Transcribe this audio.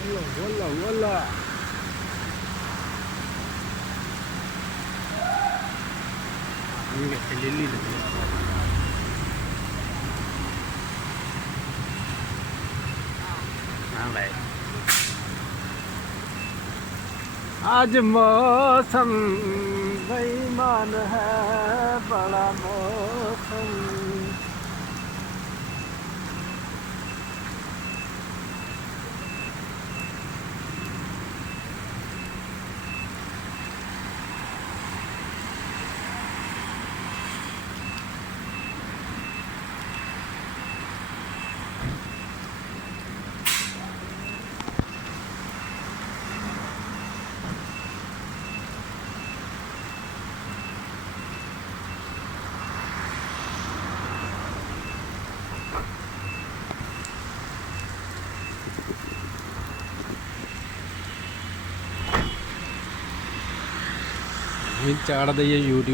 والله والله ini lili भाई आज मौसम बेईमान है बड़ा मौसम चाड़ दइए यूट्यूब